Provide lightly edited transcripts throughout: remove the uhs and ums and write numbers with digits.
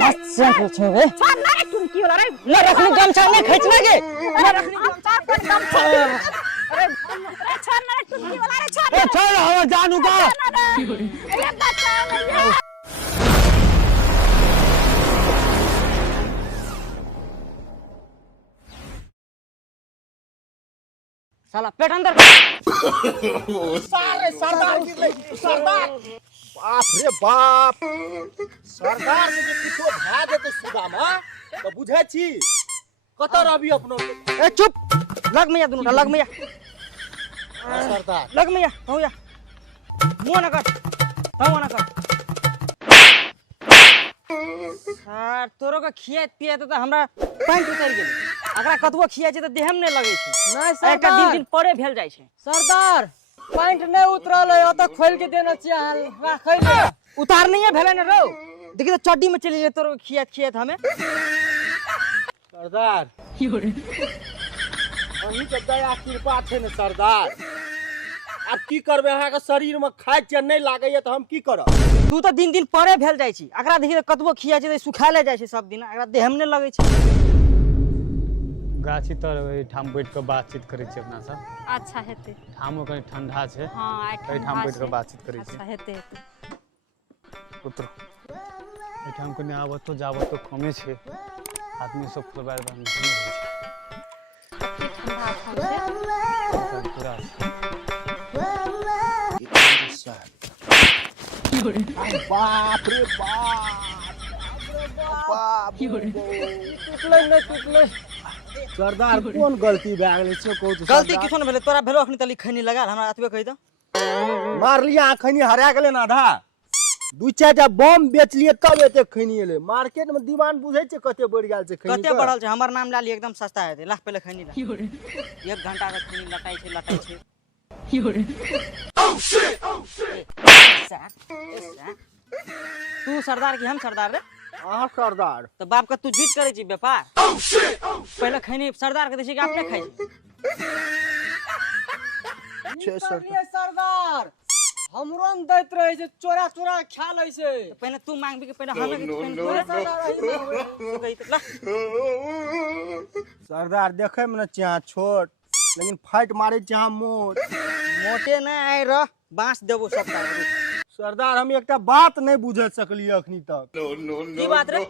मस्त सेंट छे रे छोड़ ना रे टुनकी वाला रे ना रखनी गमछा नहीं खींचना के ना रखनी गमछा पर गमछा अरे छोड़ ना रे टुनकी वाला रे छोड़ ए छोड़ हवा जानू का अरे बच्चा नहीं साला पेट अंदर सारे सरदार गिरले सरदार बाप रे बाप सरदार के किछो भा देते सुदामा तो बुझै छी कत रहबी अपनो ए चुप लग मैया दुनुटा लग मैया सरदार लग मैया हो या मुंह ना कर मुंह ना कर सर तोरो का खियात पियात त हमरा पैंट उतर गेल अकरा कतबो खिया छै त देह में नहीं लगे छै नहीं एकटा सरदार दिन परे भेल जाय छै सरदार पैंट नहीं उतरल है तो खोल के देना चाहिए राखै ले उतार नहीं है भेले न रो देखि त चड्डी में चली जे तोरो खियात खियात हमें सरदार हमनी के दया कृपा छै ने सरदार अब की करबे अहाँ के शरीर में खाय छै नहीं लागैया त हम की करब तू तो दिन दिन परे भेल जाय छी अकरा देखि त कतबो खिया छै त सुखा ले जाय छै सब दिन अकरा देह में नहीं लगे छै गाछी तर ठाम बैठ के बातचीत करै छी अपना सब अच्छा हेते ठामो कनी ठंडा छै हां एहि ठाम बैठ के बातचीत करै छी अच्छा हेते हेते पुत्र एहि ठाम कनी आवतो जावतो कमे छै आदमी सब फुलबार बन नहीं छै ठंडा खाओ पूरा बाप रे बाप बाप टूटले नहीं टूटले सरदार कोन गलती भए गेलै से कहू त गलती किछो न भेले तोरा भेलो अखनी तली खैनी लगा हमरा अतबे कहि द मार लिया खैनी हरा गेलै ना आधा दू चारटा बम बेच लिए तब एते खैनी एले मार्केट में दीवान बुझै छै कते बढ़ गेल छै खैनी कते बढ़ल छै हमर नाम लाली एकदम सस्ता हेते लाख पहले खैनी ला 1 घंटा का खैनी लटाई छै तू सरदार की हम सरदार रे अहाँ सरदार तो बाप का तू जुट करे छी व्यापार पहले खैनी सरदार के देसी के अपने खाइ छे सर सरदार हमरो न दैत रहे छै चोरा चोरा खा लै छै पहले तू मांगबी के पहले हमें सरदार देखे में न चाह छोट लेकिन फाइट मारे चाह मोट मोटे न आइ र बांस देबो सब सरदार हम एकटा बात नहीं बुझ सकलिए अखनी तक की बात रे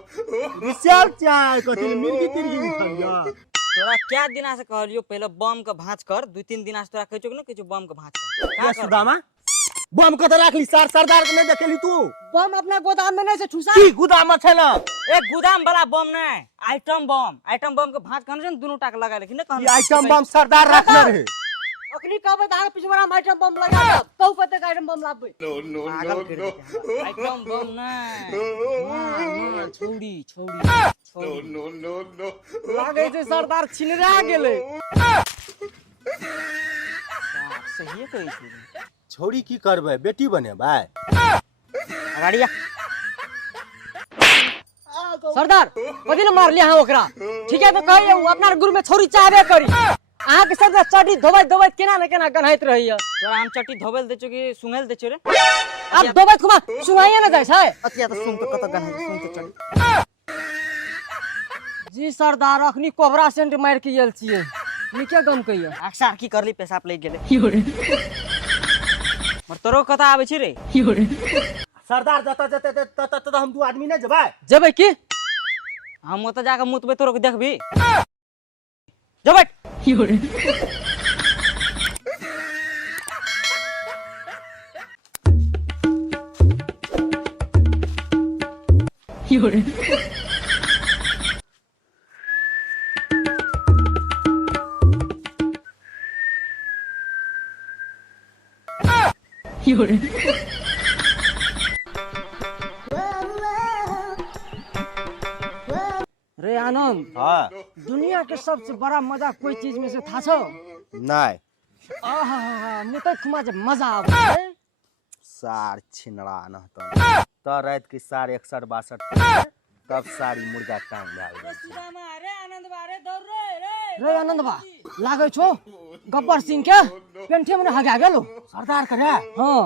विशाल चाह कथि मिर्गी तिर्गी उठलिया तोरा क्या दिना से कहलियो पहले बम के भांज कर 2-3 दिना से तोरा कहै छौ न कि बम के भांज कर क्या सुदामा बम कत राखली सरदार के नहीं देखेली तू बम अपना गोदाम में नहीं से ठुसा की गोदाम में छै ना एक गोदाम वाला बम नहीं आइटम बम के भांज कहने न दुनू टाक लगा लेकिन न ई आइटम बम सरदार रखले रहे अखनी कहबे आगे पीछे बड़ा आइटम बम लगा कहू कते आइटम बम लाबे आइटम बम नहीं छोड़ी लागे छै सरदार छिनरा गेले सही कहै छी छोड़ी की करबे बेटी बनेबै गाड़िया सरदार कथि न मार लिया हां ओकरा ठीक है तो कहिए अपना गुरु में छोरी चाहबे करी आहा के सरदार चटी धोबैत केना न केना गन्हाइत रहिया तोरा हम चट्टी धोबेल दे छौ कि सुंघेल दे छौ रे अब धोबैत कुमा सुनाइए न जाय छै अतिया तो सुन तो कत गन्हाइ सुन तो चल जी सरदार अखनी कोबरा सेंट मार के गेल छियै नीचे गम कहियो अक्सर की करली पेशाब लग गेले मर तोरो कथा आबै छी रे सरदार जत हम दू आदमी नहीं जेबै जेबै की हम ओत जाके मुतबे तोरो के देखबी जबै रे आनंद हां दुनिया के सबसे बड़ा मजा कोई चीज में से था छौ नहीं आहा मुतै खुमा जे मजा आबै सार छिनरा न त रात के 61-62 तब सारी मुर्गा टांग ले आबै रे आनंद बारे दौड़ रे आनंद बा लागै छौ गब्बर सिंह के पेंठे में हगा गेलो सरदार करे हां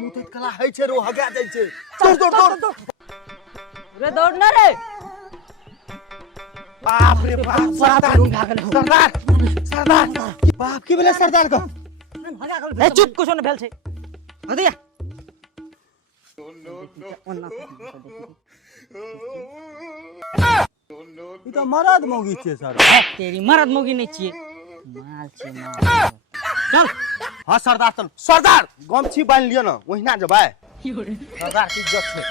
मुतैत कला है छै रो हगा जाय छै चल दौड़ रे दौड़ना रे बाप रे बाप सरदार सरदार बाप की बोले सरदार को ए चुप कुछ न भेल छै हदिया ई तो मरद मौगी छे सर तेरी मरद मोगी नहीं छिए माल छै माल चल हां सरदार चल सरदार गमछी बांध लियो ना ओहिना जबाय सरदार की इज्जत छे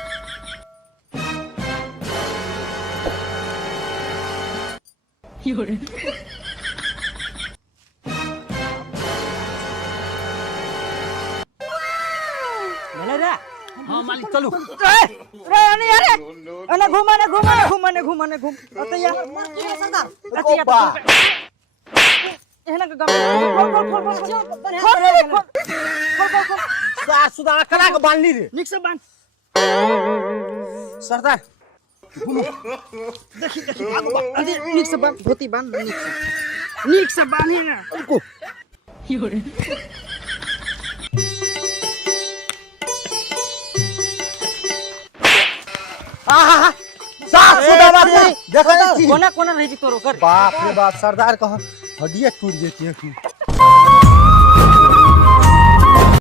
भेले रे हां मालिक चलू रे अने यारे अने घुम अतैया सरदार अतैया बा एहना के गम खोल सार सुदार करा के बांध ली रे निक से बांध सरदार अरे निक से बांध धोती बांध निक से बांध ना रुको आहा सार सुदार देखो कोना कोना रही तोरो कर बाप रे बाप सरदार कह हड्डियां टूट जेती है